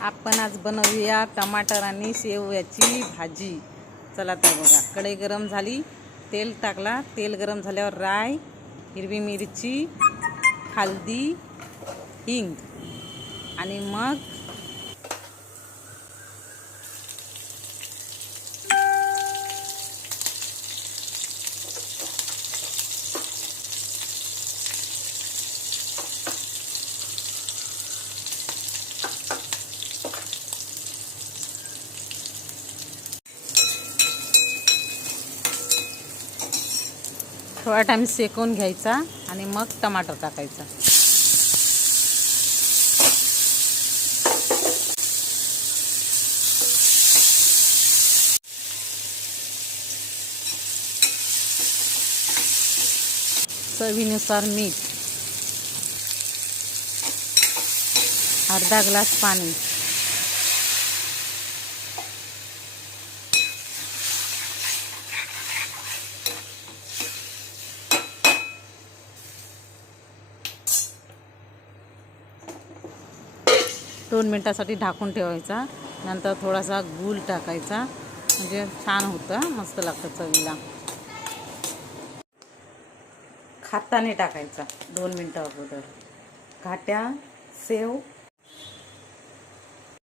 आपण आज बनवूया टमाटर आणि शेवयाची भाजी। चला तर बघा, कढई गरम झाली, तेल टाकला, तेल गरम झाल्यावर राई, हिरवी मिरची, हळदी, हिंग आणि मग थोडा टाइम शेकून घ्यायचा आणि मग टमाटर टाकायचा। चवीनुसार मीठ, अर्धा ग्लास पाणी, दोन मिनिटासाठी ढाकून ठेवायचा। नंतर थोडासा गूळ टाकायचा, म्हणजे छान होतं, मस्त लागतं चवीला। खाताने टाकायचा 2 मिनिटं अगोदर। घाट्या, सेव